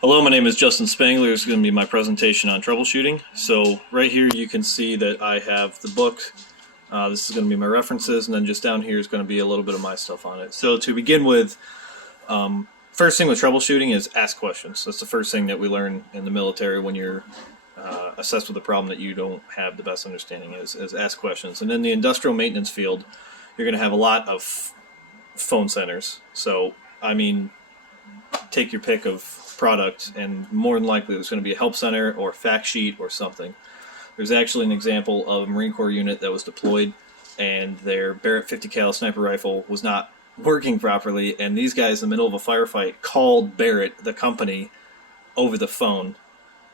Hello, my name is Justin Spangler. This is going to be my presentation on troubleshooting. So right here you can see that I have the book. This is going to be my references, and then just down here is going to be a little bit of my stuff on it. So to begin with, first thing with troubleshooting is ask questions. That's the first thing that we learn in the military when you're assessed with a problem that you don't have the best understanding is ask questions. And in the industrial maintenance field, you're going to have a lot of phone centers. So, I mean, take your pick of product, and more than likely there's going to be a help center or fact sheet or something. There's actually an example of a Marine Corps unit that was deployed, and their Barrett 50 cal sniper rifle was not working properly, and these guys in the middle of a firefight called Barrett, the company, over the phone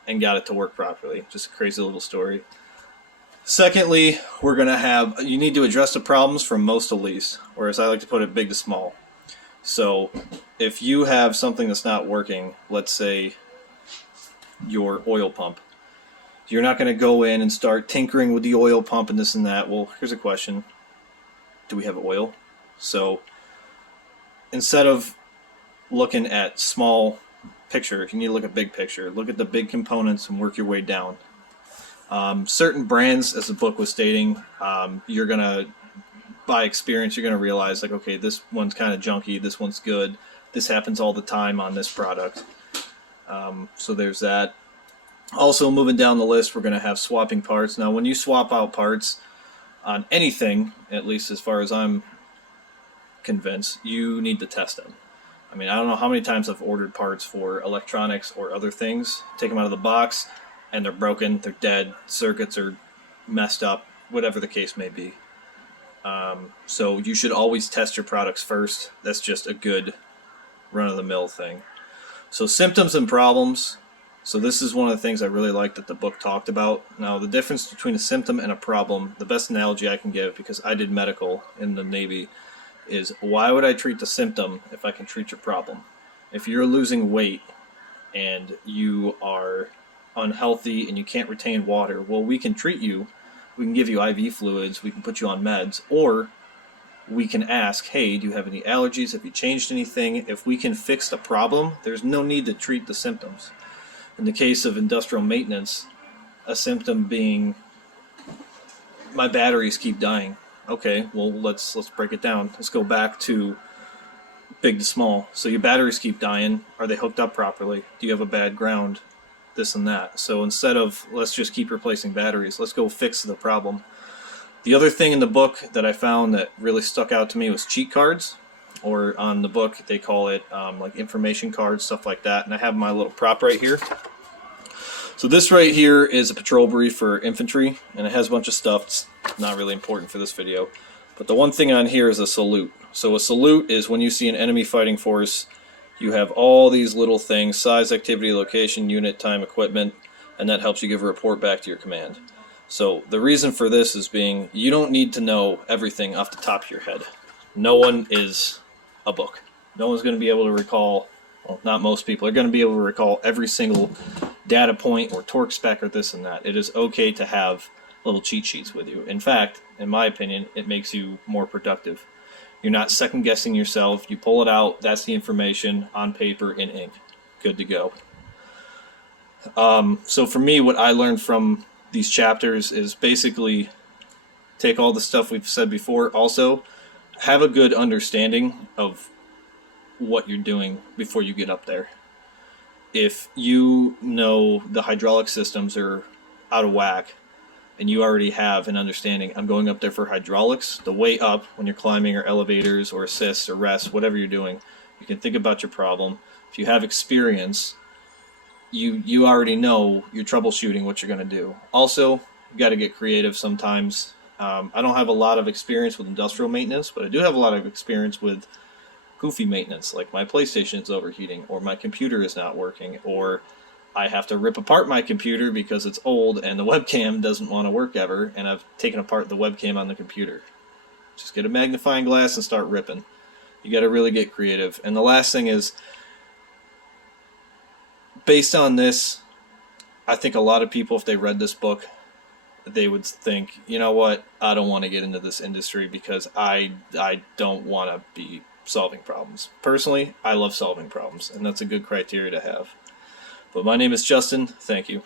and got it to work properly. Just a crazy little story. Secondly, you need to address the problems from most to least, or as I like to put it, big to small. So if you have something that's not working, let's say your oil pump, you're not going to go in and start tinkering with the oil pump and this and that. Well, here's a question. Do we have oil? So instead of looking at small picture, if you need to look at big picture, look at the big components and work your way down. Certain brands, as the book was stating, you're going to, by experience, you're going to realize, like, okay, this one's kind of junky, this one's good, this happens all the time on this product. So there's that. Also, moving down the list, we're going to have swapping parts. Now, when you swap out parts on anything, at least as far as I'm convinced, you need to test them. I mean, I don't know how many times I've ordered parts for electronics or other things, take them out of the box, and they're broken, they're dead, circuits are messed up, whatever the case may be. So you should always test your products first. That's just a good run-of-the-mill thing. So symptoms and problems. So this is one of the things I really like that the book talked about. Now, the difference between a symptom and a problem, the best analogy I can give, because I did medical in the Navy, is why would I treat the symptom if I can treat your problem? If you're losing weight and you are unhealthy and you can't retain water, well, we can treat you. We can give you IV fluids, we can put you on meds, or we can ask, hey, do you have any allergies? Have you changed anything? If we can fix the problem, there's no need to treat the symptoms. In the case of industrial maintenance, a symptom being, my batteries keep dying. Okay, well, let's break it down. Let's go back to big to small. So your batteries keep dying. Are they hooked up properly? Do you have a bad ground? This and that. So instead of let's just keep replacing batteries, let's go fix the problem. The other thing in the book that I found that really stuck out to me was cheat cards, or on the book they call it like information cards, stuff like that. And I have my little prop right here. So this right here is a patrol brief for infantry, and it has a bunch of stuff. It's not really important for this video, but the one thing on here is a salute. So a salute is when you see an enemy fighting force, you have all these little things: size, activity, location, unit, time, equipment, and that helps you give a report back to your command. So the reason for this is being, you don't need to know everything off the top of your head. No one is a book. No one's going to be able to recall, well, not most people are going to be able to recall every single data point or torque spec or this and that. It is okay to have little cheat sheets with you. In fact, in my opinion, it makes you more productive. You're not second guessing yourself. You pull it out, that's the information on paper in ink. Good to go. So for me, what I learned from these chapters is basically take all the stuff we've said before. Also, have a good understanding of what you're doing before you get up there. If you know the hydraulic systems are out of whack, and you already have an understanding, I'm going up there for hydraulics, the way up when you're climbing, or elevators or assists or rests, whatever you're doing, you can think about your problem. If you have experience, you already know you're troubleshooting what you're going to do. Also, you got to get creative sometimes. I don't have a lot of experience with industrial maintenance, but I do have a lot of experience with goofy maintenance, like my PlayStation is overheating, or my computer is not working, or I have to rip apart my computer because it's old and the webcam doesn't want to work ever, and I've taken apart the webcam on the computer. Just get a magnifying glass and start ripping. You got to really get creative. And the last thing is, based on this, I think a lot of people, if they read this book, they would think, you know what, I don't want to get into this industry because I don't want to be solving problems. Personally, I love solving problems, and that's a good criteria to have. But my name is Justin. Thank you.